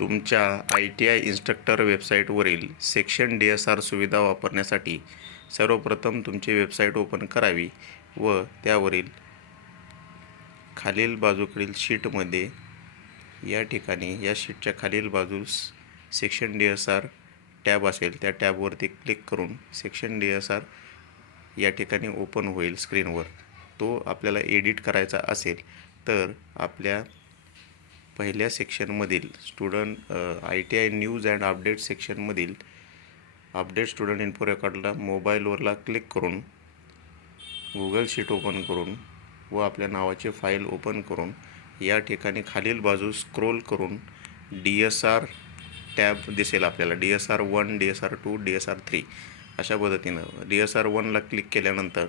तुमच्या ITI instructor वेबसाईटवरील section DSR सुविधा वापरण्यासाठी सर्वप्रथम तुमची वेबसाईट ओपन करावी व त्यावरील खालील बाजूकडील शीटमध्ये या ठिकाणी या शीटच्या खालील बाजूस सेक्शन DSR टॅब असेल त्या टॅबवरती क्लिक करून सेक्शन DSR या ठिकाणी ओपन होईल स्क्रीनवर. तो आपल्याला एडिट करायचा असेल तर आपल्या पहिल्या सेक्शनमधील ITI न्यूज अँड अपडेट सेक्शनमधील अपडेट स्टुडंट इन्फो रेकॉर्डला मोबाईलवरला क्लिक करून गुगल शीट ओपन करून व आपल्या नावाची फाईल ओपन करून या ठिकाणी खालील बाजू स्क्रोल करून DSR टॅब दिसेल आपल्याला. DSR 1, DSR 2, DSR 3 अशा पद्धतीनं DSR 1ला क्लिक केल्यानंतर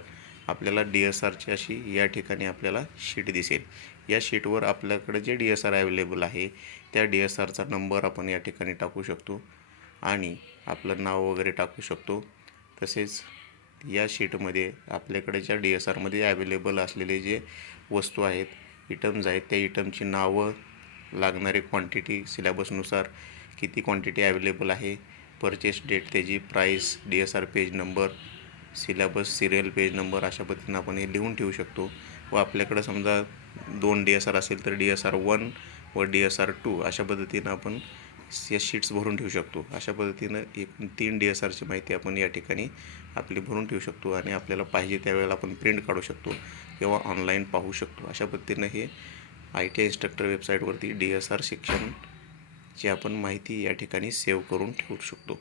आपल्याला DSRची अशी या ठिकाणी आपल्याला शीट दिसेल. या शीटवर आपल्याकडे जे DSR अवेलेबल आहे त्या DSRचा नंबर आपण या ठिकाणी टाकू शकतो आणि आपलं नाव वगैरे टाकू शकतो. तसेच या शीटमध्ये आपल्याकडे ज्या DSRमध्ये अवेलेबल असलेले जे वस्तू आहेत, इटम्स आहेत, त्या इटमची नावं, लागणारी क्वांटिटी, सिलेबसनुसार किती क्वांटिटी अवेलेबल आहे, परचेस डेट, त्याची price, DSR page number, syllabus, serial page number अशा पद्धतीनं आपण हे लिहून ठेवू शकतो. व आपल्याकडं समजा 2 DSR असेल तर DSR 1 व DSR 2 अशा पद्धतीनं आपण या शीट्स भरून ठेवू शकतो. अशा पद्धतीनं 3 DSRची माहिती आपण या ठिकाणी आपली भरून ठेवू शकतो आणि आपल्याला पाहिजे त्यावेळेला आपण प्रिंट काढू शकतो किंवा ऑनलाईन पाहू शकतो. अशा पद्धतीनं हे ITI इन्स्ट्रक्टर वेबसाईटवरती DSR सेक्शनची आपण माहिती या ठिकाणी सेव्ह करून ठेवू शकतो.